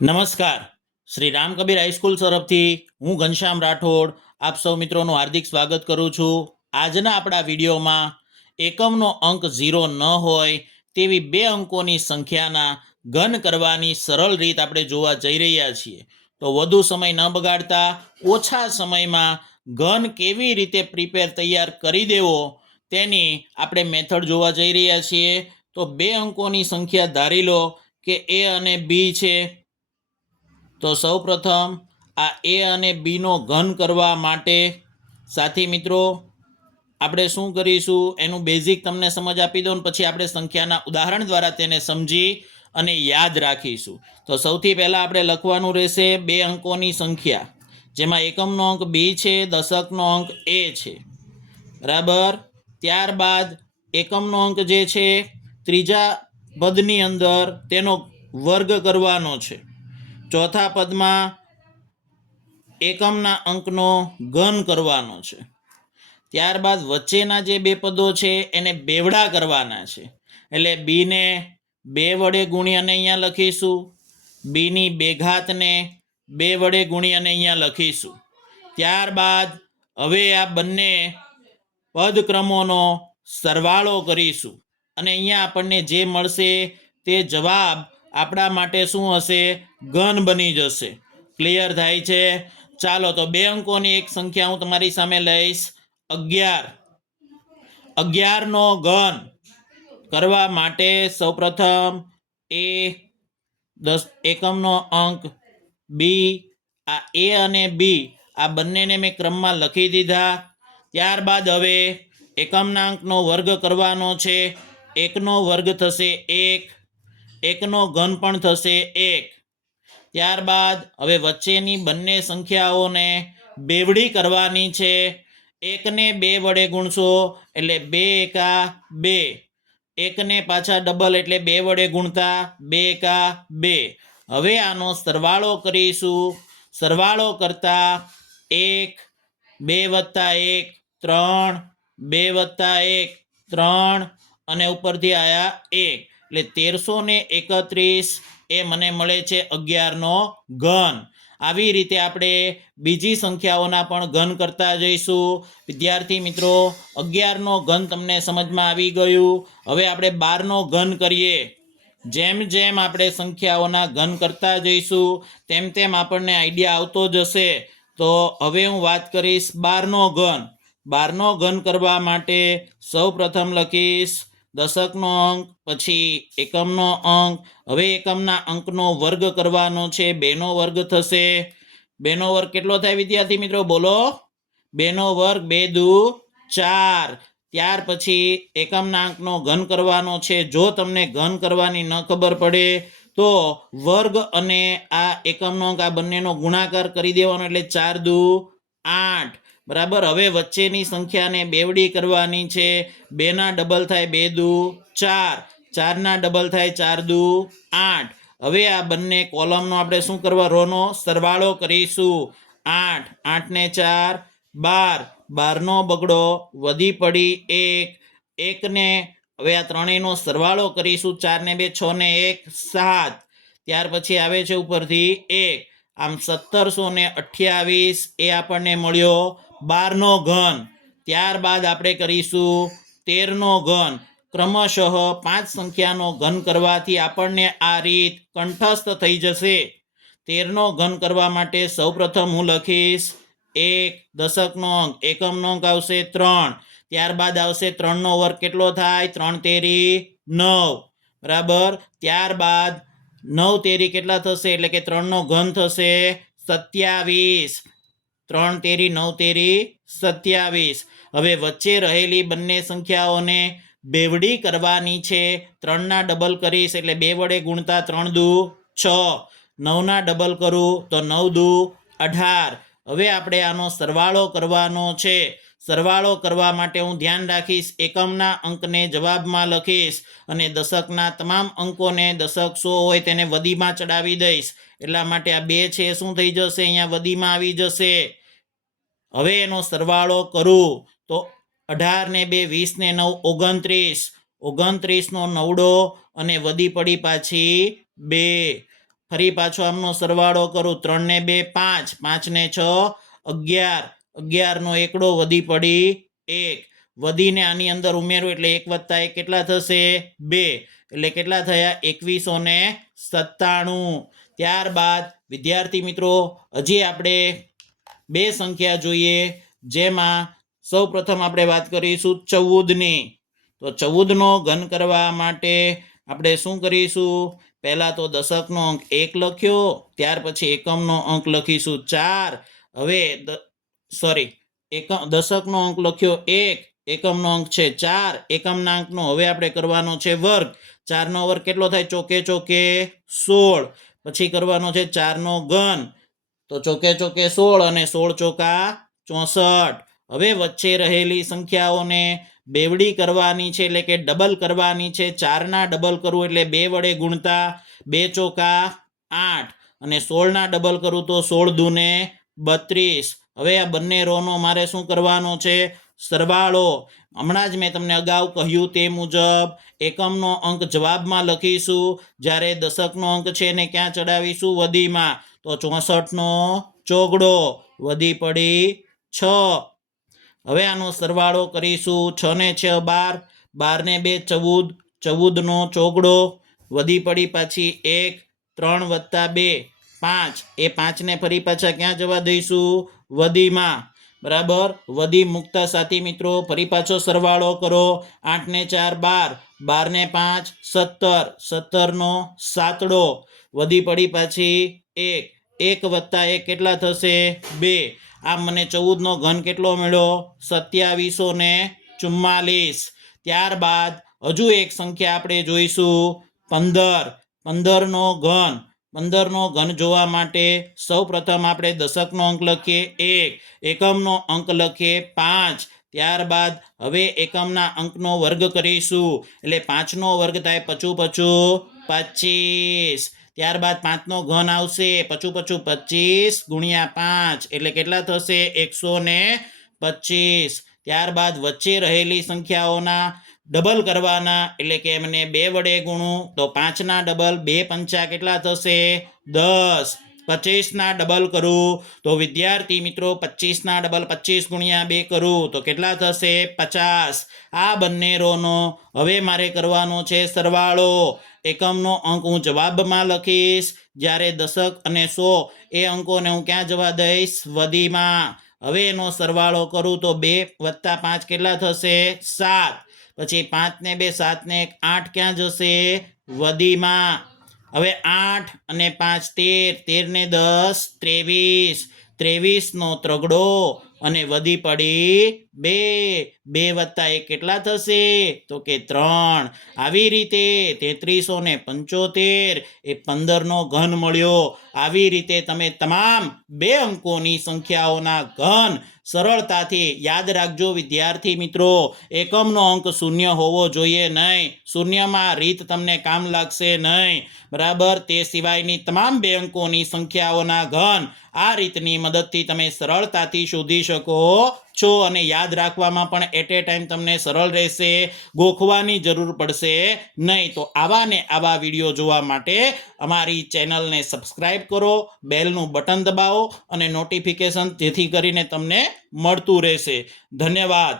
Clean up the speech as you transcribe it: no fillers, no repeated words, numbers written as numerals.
નમસ્કાર. શ્રી રામ કબીર હાઈસ્કૂલ તરફથી હું ઘનશ્યામ રાઠોડ આપ સૌ મિત્રોનું હાર્દિક સ્વાગત કરું છું. આજના આપણા વિડીયોમાં એકમનો અંક 0 ન હોય તેવી બે અંકોની સંખ્યાના ઘન કરવાની સરળ રીત આપણે જોવા જઈ રહ્યા છીએ. તો વધુ સમય ન બગાડતા ઓછા સમયમાં ઘન કેવી રીતે તૈયાર કરી દેવો તેની આપણે મેથડ જોવા જઈ રહ્યા છીએ. તો બે અંકોની સંખ્યા ધારી લો કે એ અને બી છે. તો સૌપ્રથમ આ એ અને બીનો ઘન કરવા માટે સાથી મિત્રો આપણે શું કરીશું એનું બેઝિક તમને સમજ આપી દો ને પછી આપણે સંખ્યાના ઉદાહરણ દ્વારા તેને સમજી અને યાદ રાખીશું. તો સૌથી પહેલાં આપણે લખવાનું રહેશે બે અંકોની સંખ્યા, જેમાં એકમનો અંક બી છે, દશકનો અંક એ છે, બરાબર. ત્યારબાદ એકમનો અંક જે છે ત્રીજા પદની અંદર તેનો વર્ગ કરવાનો છે. ચોથા પદમાં એકમના અંકનો ઘન કરવાનો છે. ત્યારબાદ વચ્ચેના જે બે પદો છે એને બેવડા કરવાના છે. એટલે બીને 2 વડે ગુણી અને અહીંયા લખીશું, બીની 2 ઘાતને 2 વડે ગુણી અને અહીંયા લખીશું. ત્યારબાદ હવે આ બંને પદક્રમોનો સરવાળો કરીશું અને અહીંયા આપણને જે મળશે તે જવાબ આપણા માટે શું હશે? ઘન બની જશે. ક્લિયર થાય છે? ચાલો, તો બે અંકોની એક સંખ્યા હું તમારી સામે લઈશ, 11. 11 નો ઘન કરવા માટે સૌપ્રથમ એ એકમનો અંક બી, આ એ અને બી આ બંનેને મેં ક્રમમાં લખી દીધા. ત્યારબાદ હવે એકમના અંકનો વર્ગ કરવાનો છે. 1 નો વર્ગ થશે 1, 1 નો ઘન પણ થશે 1. ત્યારબાદ હવે વચ્ચેની બંને સંખ્યાઓને બેવડી કરવાની છે. 1 ને 2 વડે ગુણશો એટલે 2 એકા 2, 1 ને પાછા ડબલ એટલે 2 વડે ગુણતા 2 એકા 2. હવે આનો સરવાળો કરીશું. સરવાળો કરતા 1, 2 વત્તા 1 3, 2 વત્તા 1 3 અને ઉપરથી આયા 1 એટલે 1331 એ મને મળે છે 11 નો ઘન. આવી રીતે આપણે બીજી સંખ્યાઓના પણ ઘન કરતા જઈશું. વિદ્યાર્થી મિત્રો, 11 નો ઘન તમને સમજમાં આવી ગયું. હવે આપણે 12 નો ઘન કરીએ. જેમ જેમ આપણે સંખ્યાઓના ઘન કરતા જઈશું તેમ તેમ આપણને આઈડિયા આવતો જશે. તો હવે હું વાત કરીશ 12 નો ઘન. 12 નો ઘન કરવા માટે સૌ પ્રથમ લખીશ દશકનો અંક, પછી એકમનો અંક. હવે એકમના અંકનો વર્ગ કરવાનો છે. 2 નો વર્ગ થશે. 2 નો વર્ગ કેટલો થાય વિદ્યાર્થી મિત્રો? બોલો. 2 નો વર્ગ 2 દુ 4. ત્યાર પછી એકમના અંકનો ઘન કરવાનો છે. જો તમને ઘન કરવાની ન ખબર પડે તો વર્ગ અને આ એકમનો અંક આ બંનેનો ગુણાકાર કરી દેવાનો એટલે 4 દુ 8, બરાબર. હવે વચ્ચેની સંખ્યાને બેવડી કરવાની છે. 2 ના ડબલ થાય 2 દુ 4, 4 ના ડબલ થાય 4 દુ 8. હવે આ બંને કોલમનો આપણે શું કરવા? રોનો સરવાળો કરીશું. 8, 8 ને 4 12, 12 નો બગડો વધી પડી 1, 1 ને હવે આ ત્રણેયનો સરવાળો કરીશું. 4 ને 2 6 ને 1 7. ત્યાર પછી આવે છે ઉપરથી 1. આમ 1728 એ આપણને મળ્યો 12 નો ઘન. ત્યારબાદ આપણે કરીશું 13 નો ઘન. ક્રમશઃ 5 સંખ્યાનો ઘન કરવાથી આપણને આ રીત કંઠસ્થ થઈ જશે. 13 નો ઘન કરવા માટે સૌપ્રથમ હું લખીશ 1, દશકનો અંક, એકમનો અંક આવશે 3. ત્યારબાદ આવશે 3 નો વર્ગ કેટલો થાય? 3 તેરી 9, બરાબર. ત્યારબાદ 9 તેરી કેટલા થશે? એટલે કે 3 નો ઘન થશે 27. 3 તેરી 9 તેરી 27. હવે વચ્ચે રહેલી બંને સંખ્યાઓને બેવડી કરવાની છે. 3 ના ડબલ કરીશ એટલે 2 વડે ગુણતા 3 દુ 6, 9 ના ડબલ કરું તો 9 દુ 18. હવે આપણે આનો સરવાળો કરવાનો છે. સરવાળો કરવા માટે હું ધ્યાન રાખીશ એકમના અંકને જવાબમાં લખીશ અને દશકના તમામ અંકોને દશક 100 હોય તેને વદીમાં ચડાવી દઈશ. એટલા માટે આ 2 છે શું થઈ જશે? અહીંયા વદીમાં આવી જશે. હવે એનો સરવાળો કરું તો 18 ને 2 20 ને 9 29, 29 નો નવડો અને વધી પડી પાછી 2. ફરી પાછો આમનો સરવાળો કરું 3 ને 2 5 5 ને 6 11 11 નો એકડો વધી પડી 1 વધીને આની અંદર ઉમેરું એટલે 1 વત્તા 1 કેટલા થશે 2 એટલે કેટલા થયા 2197. ત્યારબાદ વિદ્યાર્થી મિત્રો હજી આપણે બે સંખ્યા જોઈએ, જેમાં સૌ પ્રથમ આપણે વાત કરીશું 14ની. તો 14નો ઘન કરવા માટે આપણે શું કરીશું? પહેલા તો દશકનો અંક 1 લખ્યો, ત્યાર પછી એકમનો અંક લખીશું 4. હવે દશકનો અંક લખ્યો 1, એકમનો અંક છે 4, એકમના અંકનો હવે આપણે કરવાનો છે વર્ગ. 4નો વર્ગ કેટલો થાય? ચોકે ચોકે 16. પછી કરવાનો છે 4નો ઘન, તો ચોકે ચોકે 16 અને 16 ચોકા 64. હવે વચ્ચે રહેલી સંખ્યાઓને બેવડી કરવાની છે, એટલે કે ડબલ કરવાની છે. 4ના ડબલ કરવું એટલે 2 વડે ગુણતા 2 ચોકા 8 અને 16ના ડબલ કરું તો 16 દૂને 32. હવે આ બંને રોનો મારે શું કરવાનો છે? સરવાળો. હમણાં જ મેં તમને અગાઉ કહ્યું તે મુજબ એકમનો અંક જવાબમાં લખીશું, જ્યારે દશકનો અંક છે એને ક્યાં ચડાવીશું? વધીમાં. તો 64નો ચોગડો વધી પડી 6. હવે આનો સરવાળો કરીશું. 6 ને 6 12, 12 ને 2 14, 14નો ચોગડો વધી પડી પાછી 1, 3 વત્તા 2 5. એ 5 ને ફરી પાછા ક્યાં જવા દઈશું? વધીમાં. બરાબર. વધી મુકતા સાથી મિત્રો ફરી પાછો સરવાળો કરો. 8 ને 4 12, 12 ને 5 17, 17નો સાતડો વધી પડી પાછી 1, 1 વત્તા 1 કેટલા થશે? 2. આમ મને 14નો ઘન કેટલો મળ્યો? 2744. ત્યારબાદ હજુ એક સંખ્યા આપણે જોઈશું 15. 15નો ઘન. 15નો ઘન જોવા માટે સૌ પ્રથમ આપણે દશકનો અંક લખીએ 1, એકમનો અંક લખીએ 5. ત્યારબાદ હવે એકમના અંકનો વર્ગ કરીશું, એટલે 5નો વર્ગ થાય 55 25. ત્યારબાદ 5નો ઘન આવશે 55 25 ગુણ્યા 5 એટલે કેટલા થશે? 125. ત્યારબાદ વચ્ચે રહેલી સંખ્યાઓના ડબલ કરવાના, એટલે કે એમને 2 વડે ગુણું તો 5ના ડબલ 2 પંચા કેટલા થશે? 10. 25ના ડબલ કરું તો વિદ્યાર્થી મિત્રો 25ના ડબલ 25 ગુણ્યા 2 કરું તો કેટલા થશે? 50. આ બંને રોનો હવે મારે કરવાનો છે સરવાળો. એકમનો અંક હું જવાબમાં લખીશ, જ્યારે દશક અને 100 એ અંકોને હું ક્યાં જવા દઈશ? વધીમાં. હવે એનો સરવાળો કરું તો 2 વત્તા 5 કેટલા થશે? 7. પછી 5 ને 2 7 ને 1 8 ક્યાં જશે? વધીમાં. હવે 8 અને 5 13, 13 ને 10 23, 23નો ત્રગડો અને વધી પડી 2. 2 વત્તા 1 કેટલા થશે? તો કે 3. આવી રીતે 3375 એ 15નો ઘન મળ્યો. આવી રીતે તમે તમામ 2 અંકોની સંખ્યાઓના ઘન સરળતાથી યાદ રાખજો વિદ્યાર્થી મિત્રો. એકમનો અંક શૂન્ય હોવો જોઈએ નહીં. શૂન્યમાં રીત તમને કામ લાગશે નહીં. બરાબર. તે સિવાયની તમામ 2 અંકોની સંખ્યાઓના ઘન આ રીતની મદદથી તમે સરળતાથી શોધી શકો છો, અને યાદ રાખવામાં પણ એટ એ ટાઈમ તમને સરળ રહેશે. ગોખવાની જરૂર પડશે નહીં. તો આવા ને આવા વિડીયો જોવા માટે અમારી ચેનલને સબસ્ક્રાઇબ કરો, બેલનું બટન દબાવો અને નોટિફિકેશન જેથી કરીને તમને મળતું રહેશે. ધન્યવાદ.